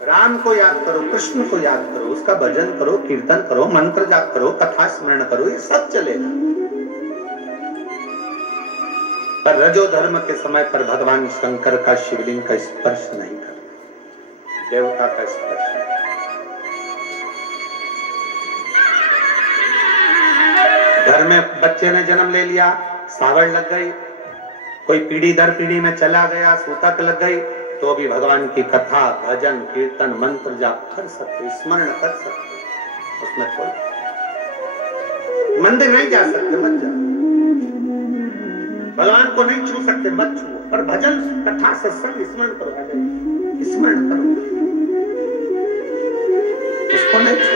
राम को याद करो, कृष्ण को याद करो, उसका भजन करो, कीर्तन करो, मंत्र जाप करो, कथा स्मरण करो, ये सब चलेगा। पर रजो धर्म के समय पर भगवान शंकर का शिवलिंग का स्पर्श नहीं करते, देवता का स्पर्श नहीं। घर में बच्चे ने जन्म ले लिया, सावड़ लग गई, कोई पीढ़ी दर पीढ़ी में चला गया, सूतक लग गई, तो भी भगवान की कथा, भजन, कीर्तन, मंत्र जाप कर सकते, स्मरण कर सकते, उसमें कोई मंदिर नहीं जा सकते, मत जाओ, भगवान को नहीं छू सकते, मत छू, पर भजन, कथा, सत्संग स्मरण करो, स्मरण करो, उसको नहीं छू।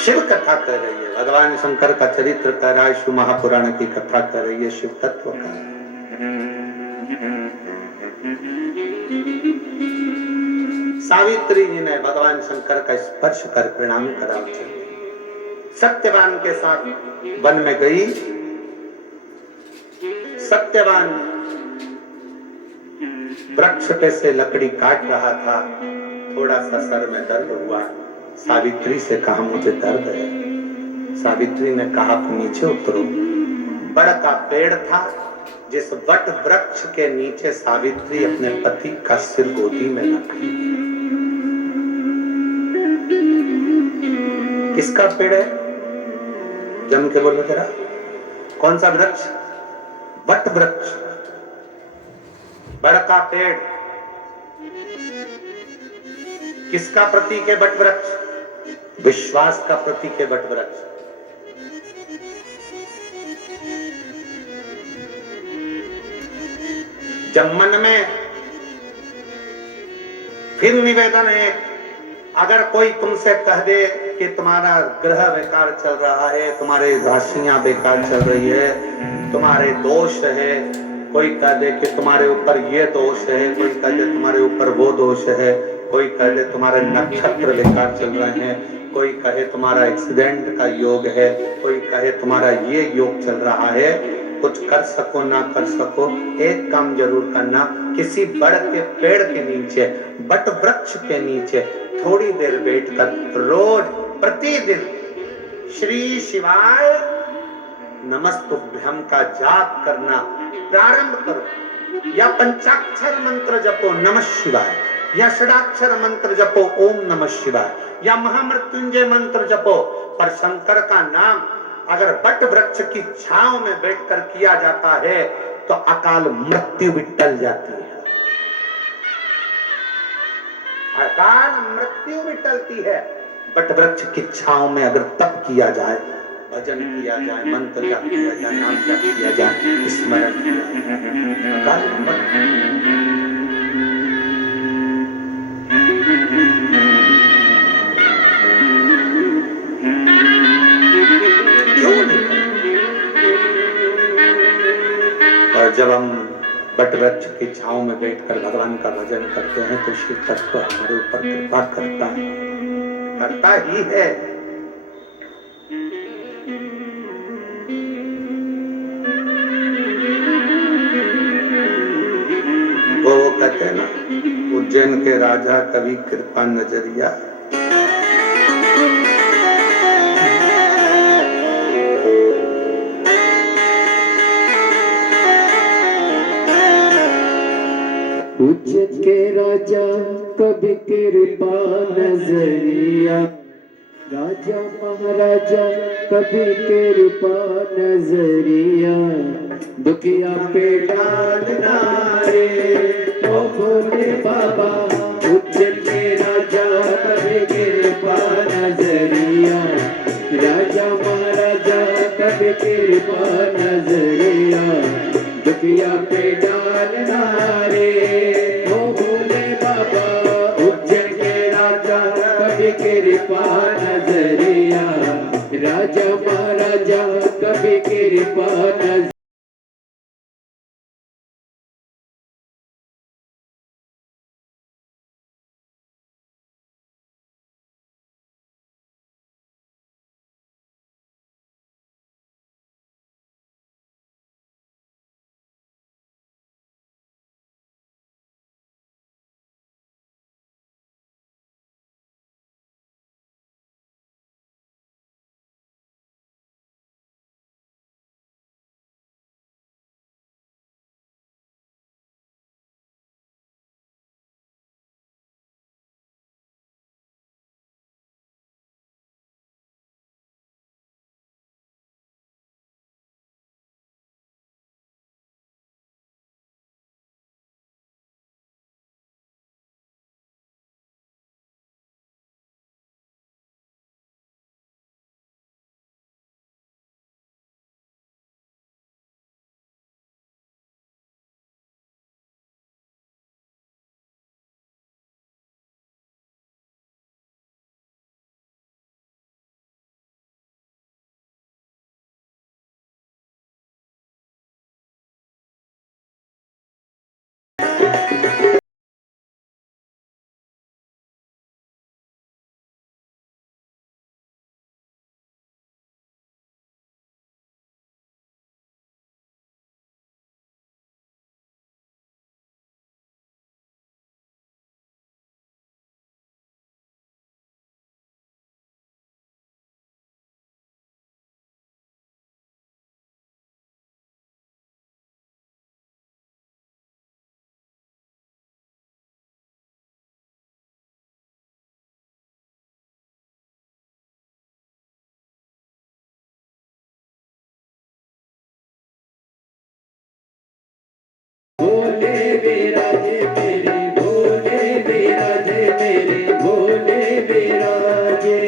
शिव कथा कर रही है, भगवान शंकर का चरित्र कर रहा है, शिव महापुराण की कथा कर रही है, शिव तत्व का। सावित्री जी ने भगवान शंकर का स्पर्श कर प्रणाम करा। सत्यवान के साथ वन में गई, सत्यवान वृक्ष पे से लकड़ी काट रहा था, थोड़ा सा सर में दर्द हुआ, सावित्री से कहा मुझे दर्द है। सावित्री ने कहा आप नीचे उतरो। बड़ का पेड़ था, जिस वट वृक्ष के नीचे सावित्री अपने पति का सिर गोदी में रखी। किसका पेड़ है? जम के बोलो जरा, कौन सा वृक्ष? वट वृक्ष, बड़ का पेड़। किसका प्रतीक है वट वृक्ष? विश्वास का प्रतीक है वट वृक्ष। जब मन में फिर निवेदन है, अगर कोई तुमसे कह दे कि तुम्हारा ग्रह बेकार चल रहा है, तुम्हारे राशियां बेकार चल रही है, तुम्हारे दोष है, कोई कह दे कि तुम्हारे ऊपर ये दोष है, कोई कह दे तुम्हारे ऊपर वो दोष है, कोई कह दे तुम्हारे नक्षत्र बेकार चल रहे हैं, कोई कहे तुम्हारा एक्सीडेंट का योग है, कोई कहे तुम्हारा ये योग चल रहा है, कुछ कर सको ना कर सको, एक काम जरूर करना, किसी बड़ के पेड़ के नीचे, बट वृक्ष के नीचे थोड़ी देर बैठकर रोज प्रतिदिन श्री शिवाय नमस्तुभ्यं का जाप करना प्रारंभ करो, या पंचाक्षर मंत्र जपो नमः शिवाय, या षडाक्षर मंत्र जपो ओम नमः शिवाय, या महामृत्युंजय मंत्र जपो। पर शंकर का नाम अगर बट वृक्ष की छांव में बैठकर किया जाता है तो अकाल मृत्यु भी टल जाती है, अकाल मृत्यु भी टलती है। बट वृक्ष की छांव में अगर तप किया जाए भजन किया जाए, मंत्र जाप किया जाए, नाम जाप किया जाए, स्मरण किया जाए। अकाल क्यों नहीं? और जब हम बट वृक्ष की छांव में बैठकर भगवान का भजन करते हैं तो शिव तत्व हमारे ऊपर कृपा करता ही है। वो कहते हैं ना, उज्जैन के राजा कभी कृपा नजरिया। उज्जैन के राजा कभी कृपा नजरिया, राजा महाराजा कभी कृपा नजरिया, दुखिया पे डालना रे ओ भोले बाबा। उज्जैन के राजा कभी कृपा नजरिया, राजा महाराजा कभी कृपा नजरिया, दुखिया पे डालना रे ओ भोले बाबा। उज्जैन के राजा कभी कृपा नजरिया, राजा महाराजा कभी कृपा नजरिया। भोले विराजे मेरे, भोले विराजे मेरे, भोले विराजे।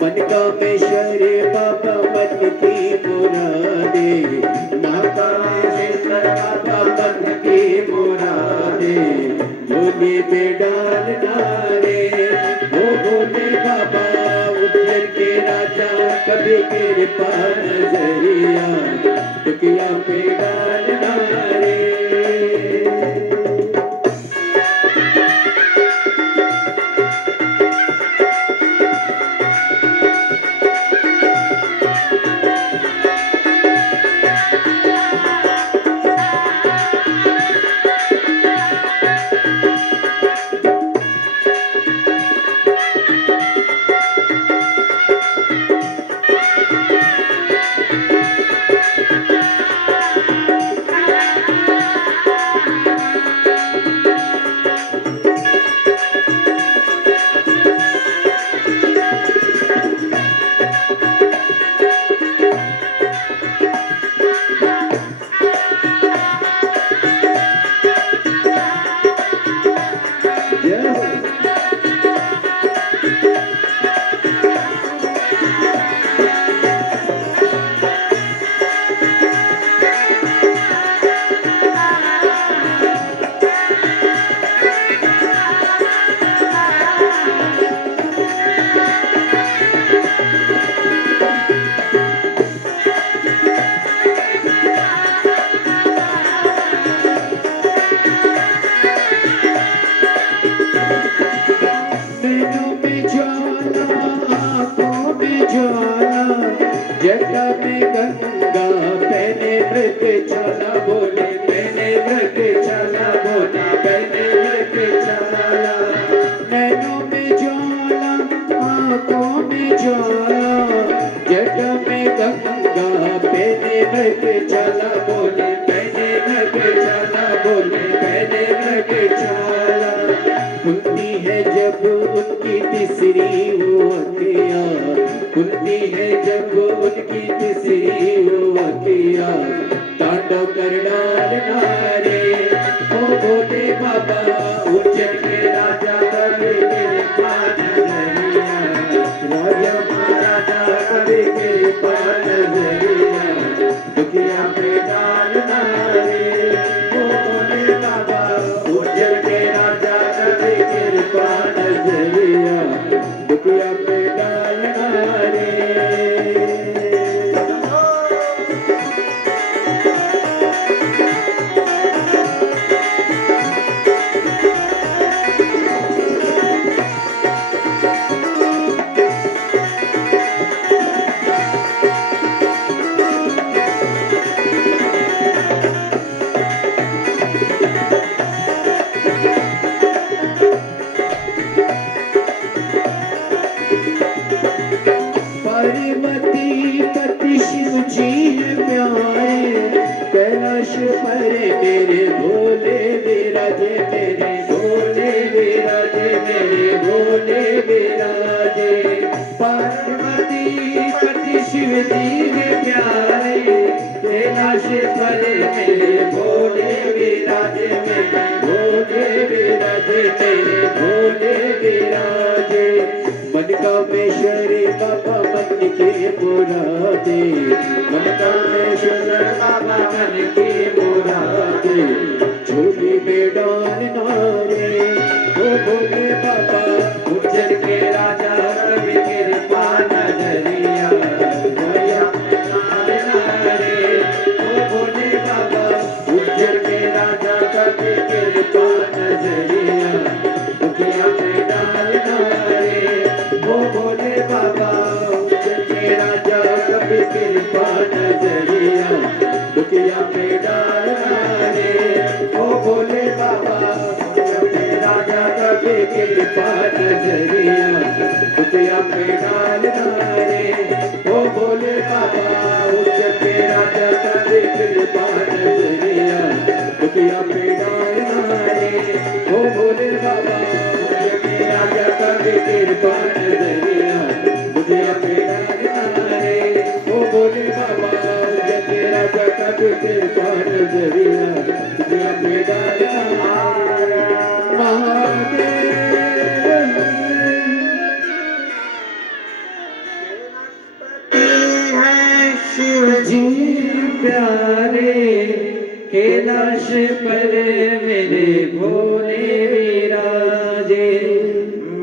मन का मेश्वर बाबा मन की मुरादे, माता मेश्वर बाबा मन की मुरादे, भोले में डालना रे ओ भोले बाबा। उज्जैन के राजा कभी कृपा नजरिया, दुखिया पे डालना रे। छाला बोले पहने मृग छाला बोला पहने मृग छाला नैनों में ज्वाला आंखों में ज्वाला जट में गंगा पहने मृग छाला बोले पहने मृग छाला बोले पहने मृग छाला खुलती है जब उनकी तीसरी वो अखियाँ खुलती है जब उनकी तीसरी वो अखियाँ तांडव कर डालना रे ओ भोले बाबा उज्जैन के राजा कभी कृपा नजरिया राजा महाराजा कभी कृपा नजरिया दुखिया पे डालना रे ओ भोले बाबा उज्जैन के राजा कभी कृपा नजरिया दुखिया पे डालना रे पार्वती पति शिव जी है प्यारे कैलाश पर मेरे भोले विराजे मेरे भोले विराजे मेरे भोले विराजे पार्वती पति शिव जी है प्यारे कैलाश पर मेरे भोले विराजे मेरे भोले विराजे मेरे भोले विराजे मन कामेश्वर बाबा मन के मुरादे मन कामेश्वर बाबा मन के मुरादे झोली में डालना रे ओ भोले बाबा उज्जैन के राजा कभी कृपा नजरिया दया डालना रे ओ भोले बाबा उज्जैन के राजा कभी कृपा नजरिया दुखिया पे डालना रे ओ भोले बाबा उज्जैन के राजा कभी कृपा नजरिया दुखिया पे डालना रे ओ भोले बाबा उज्जैन के राजा कभी कृपा नजरिया दुखिया पे डालना रे ओ भोले बाबा उज्जैन के राजा कभी कृपा नजरिया दुखिया पे डालना रे ओ भोले बाबा उज्जैन के राजा कभी कृपा नजरिया दुखिया पे डालना रे ओ भोले बाबा उज्जैन के राजा कभी कृपा नजरिया दुखिया पे डालना रे महादेव है शिव जी प्यारे कैलाश पर मेरे भोले विराजे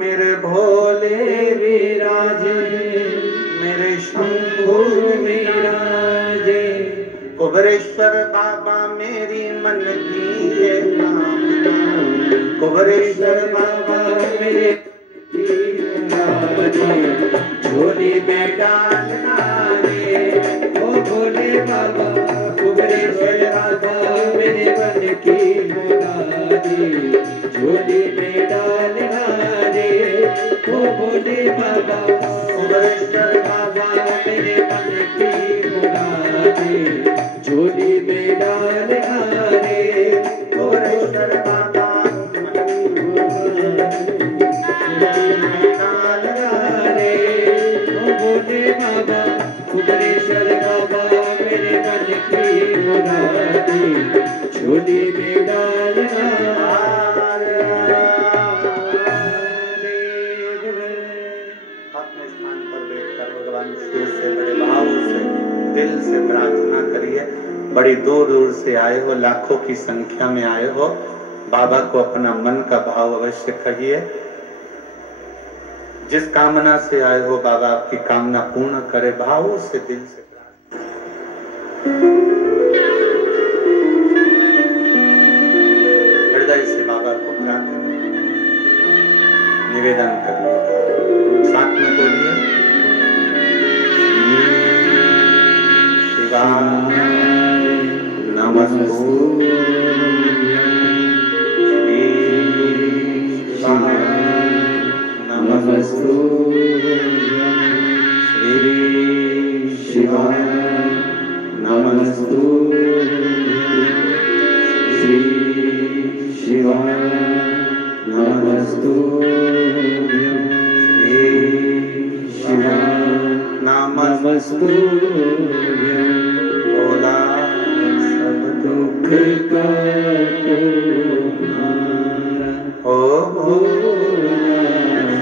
मेरे भोले विराजे मेरे शंभु विराजे कुबरेश्वर बाबा मेरी मन की है कामना कुबरेश्वर बाबा मेरे झोली में डालना रे ओ भोले बाबा कुबरेश्वर बाबा मेरे मन की मुरादे झोली में डालना रे ओ भोले बाबा कुबरेश्वर बाबा मेरे मन की मुरादे झोली में डालना रे कुबरेश्वर बाबा भोले बाबा कुबरेश्वर बाबा मेरे मन की मुरादे झोली में डालना अपने स्थान पर बैठकर भगवान शिव से बड़े भाव से दिल से प्रार्थना करिए। बड़ी दूर दूर से आए हो, लाखों की संख्या में आए हो, बाबा को अपना मन का भाव अवश्य कहिए। जिस कामना से आए हो बाबा आपकी कामना पूर्ण करे, भाव से दिल से हृदय से बाबा को प्रार्थना निवेदन करिए। साथ में बोलिए शिवाय शिवाय नमस्तुभ्यं श्री शिवाय नमस्तुभ्यं भोला सब दुख काटो हमारा ओ भोला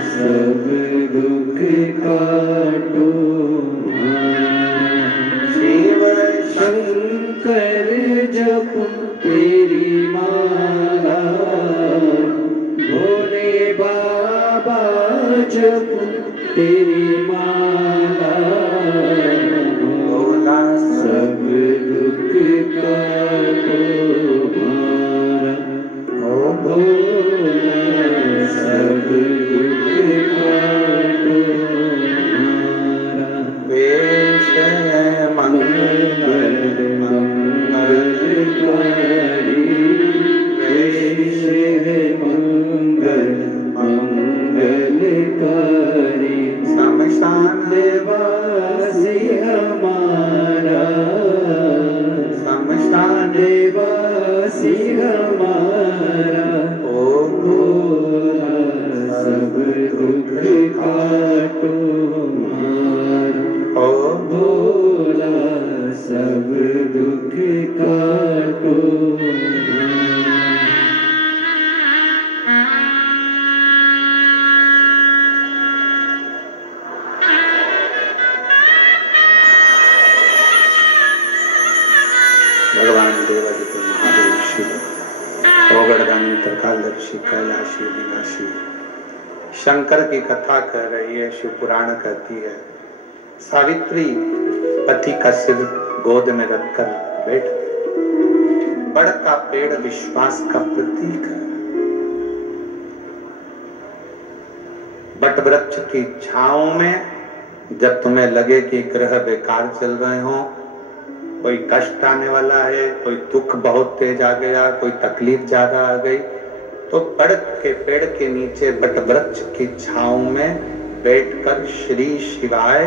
सब दुख काटो हमारा शिव शंकर जप तेरी माला भोले बाबा जप तेरी माला भोला सब दुख काटो हमारा ओ भोला सब दुख काटो हमारा वेश मंगल मंगलकारी वेश मंगल मंगलकारी शमशान देवासी हमारा शमशान देवासी हमारा ओ भोला सब दुख काटो हमारा ओ भोला सब दुख काटो भगवान देवादित्य महादेव शिव ओगड़दानी त्रिकालदर्शी कैलाशी विनाशी शंकर की कथा कह रही है। शिव पुराण कहती है सावित्री पति का सिर गोद में रखकर बैठ गई। बड़ का पेड़ विश्वास का प्रतीक है। बट वृक्ष की छांव में जब तुम्हें लगे कि ग्रह बेकार चल रहे हो, कोई कष्ट आने वाला है, कोई दुख बहुत तेज आ गया, कोई तकलीफ ज्यादा आ गई, तो बड़ के पेड़ के नीचे बट वृक्ष की छांव में बैठकर श्री शिवाय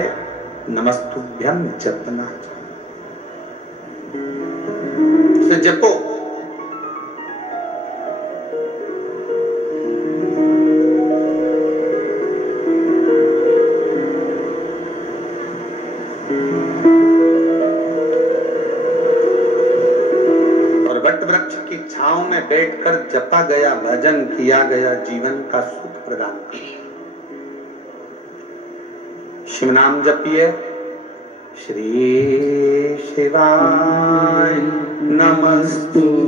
नमस्तुभ्यं जपना। इसे जपो। वृक्ष की छांव में बैठकर जपा गया भजन किया गया जीवन का सुख प्रदान किया। शिव नाम जपिए। श्री शिवाय नमस्तुभ्यं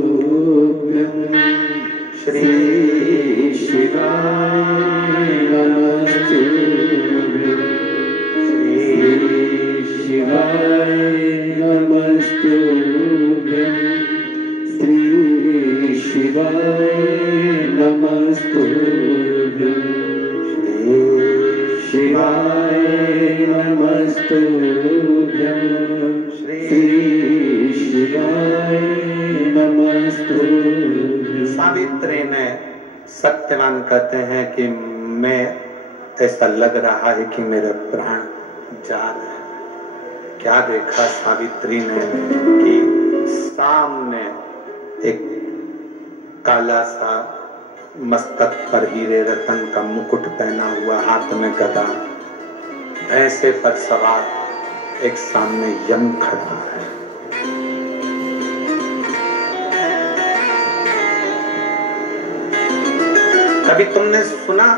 श्री शिवाय नमस्तुभ्यं श्री शिवाय नमस्तुभ्यं श्री शिवाय नमस्तुभ्यं श्री शिवाय नमस्तुभ्यं श्री शिवाय नमस्तुभ्यं। सावित्री ने सत्यवान कहते हैं कि मैं ऐसा लग रहा है कि मेरे प्राण जा रहे हैं। क्या देखा सावित्री ने कि सामने एक काला सा मस्तक पर हीरे रतन का मुकुट पहना हुआ, हाथ में गदा, भैंसे पर सवार एक सामने यम खड़ा है। कभी तुमने सुना,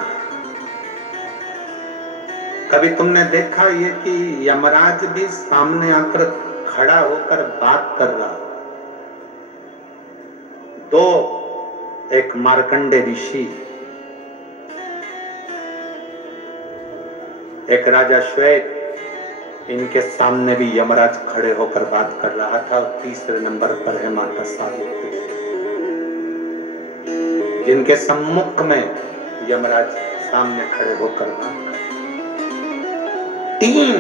कभी तुमने देखा ये कि यमराज भी सामने आकर खड़ा होकर बात कर रहा? दो, एक मार्कंडे ऋषि, एक राजा श्वेत, इनके सामने भी यमराज खड़े होकर बात कर रहा था। और तीसरे नंबर पर है माता सावित्री, जिनके सम्मुख में यमराज सामने खड़े होकर बात कर। तीन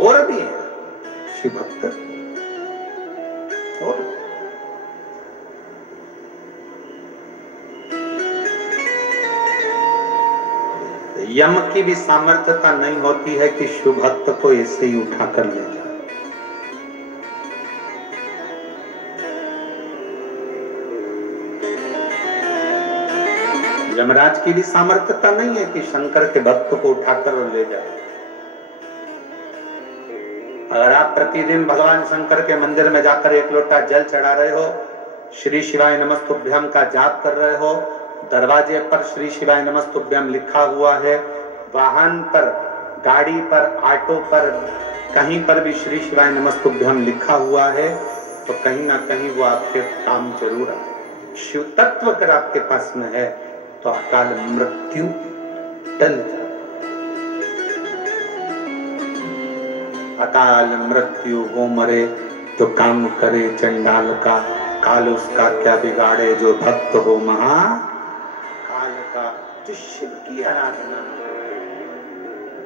और भी है शिव भक्त। और यम की भी सामर्थ्यता नहीं होती है कि शिव भक्त को ऐसे ही उठाकर ले जाए। यमराज की भी सामर्थ्यता नहीं है कि शंकर के भक्त को उठाकर और ले जाए। अगर आप प्रतिदिन भगवान शंकर के मंदिर में जाकर एक लोटा जल चढ़ा रहे हो, श्री शिवाय नमस्तुभ्यम का जाप कर रहे हो, दरवाजे पर श्री शिवाय नमस्तुभ्यम लिखा हुआ है, वाहन पर, गाड़ी पर, ऑटो पर, कहीं पर भी श्री शिवाय नमस्तुभ्यम लिखा हुआ है, तो कहीं ना कहीं वो आपके काम जरूर आए। शिव तत्व अगर आपके पास में है तो अकाल मृत्यु टल जाए। अकाल मृत्यु वो मरे तो काम करे चंडाल का, काल उसका क्या बिगाड़े जो भक्त हो महा काल का। जो शिव की आराधना,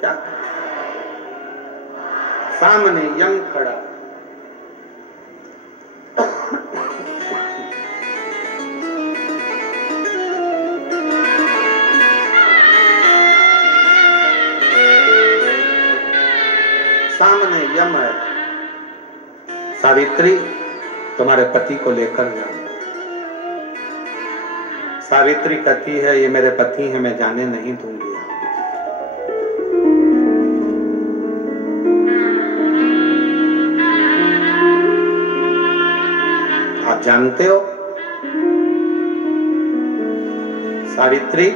क्या सामने यम खड़ा, सामने यम है। सावित्री तुम्हारे पति को लेकर जाओ। सावित्री कहती है ये मेरे पति हैं, मैं जाने नहीं दूंगी। आप जानते हो सावित्री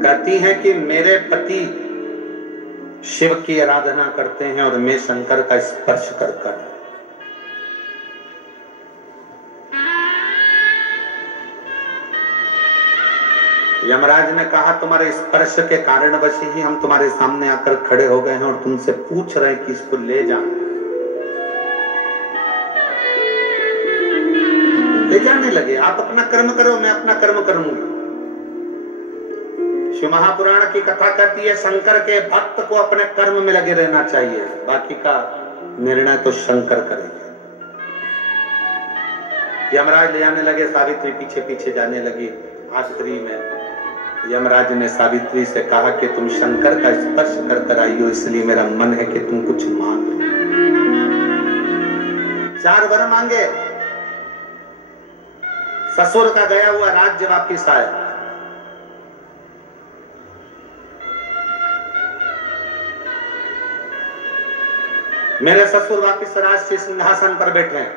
कहती है कि मेरे पति शिव की आराधना करते हैं और मैं शंकर का स्पर्श कर कर। यमराज ने कहा तुम्हारे स्पर्श के कारणवश ही हम तुम्हारे सामने आकर खड़े हो गए हैं और तुमसे पूछ रहे हैं कि इसको ले जाने लगे। आप अपना कर्म करो, मैं अपना कर्म करूंगी। शिव महापुराण की कथा कहती है शंकर के भक्त को अपने कर्म में लगे रहना चाहिए, बाकी का निर्णय तो शंकर करेंगे। यमराज ले जाने लगे, सावित्री पीछे पीछे जाने लगी। आखिरी में यमराज ने सावित्री से कहा कि तुम शंकर का स्पर्श कर कर आई हो, इसलिए मेरा मन है कि तुम कुछ मांग लो। 4 वर मांगे। ससुर का गया हुआ राज्य वापिस आया, मेरे ससुर वापिस राष्ट्रीय सिंहासन पर बैठे हैं।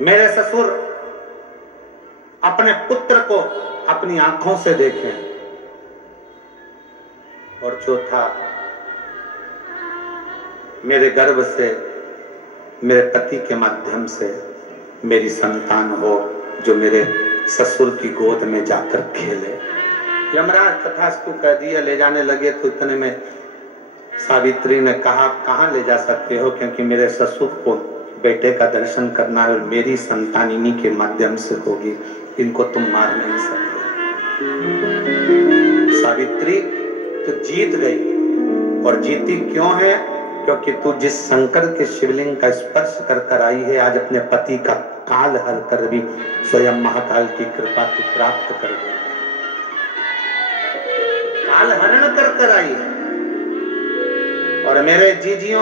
मेरे ससुर अपने पुत्र को अपनी आंखों से देखें। और चौथा, मेरे गर्भ से मेरे पति के माध्यम से मेरी संतान हो जो मेरे ससुर की गोद में जाकर खेले। यमराज तथास्तु कह दिया, ले जाने लगे। तो इतने में सावित्री ने कहा कहां ले जा सकते हो, क्योंकि मेरे ससुर को बेटे का दर्शन करना है और मेरी संतानिनी के माध्यम से होगी, इनको तुम मार नहीं सकते। सावित्री तो जीत गई। और जीती क्यों है? क्योंकि तू जिस शंकर के शिवलिंग का स्पर्श कर कर आई है, आज अपने पति का काल हर कर भी स्वयं महाकाल की कृपा तू प्राप्त कर गई। काल हरण कर कर आई है। और मेरे जीजियों